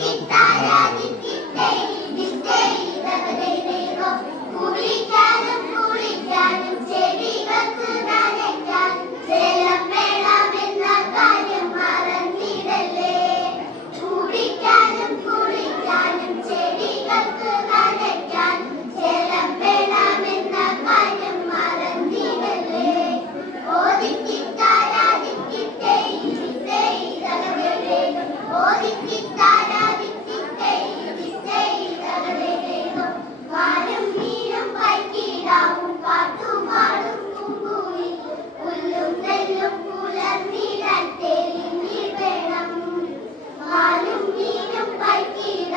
Bye.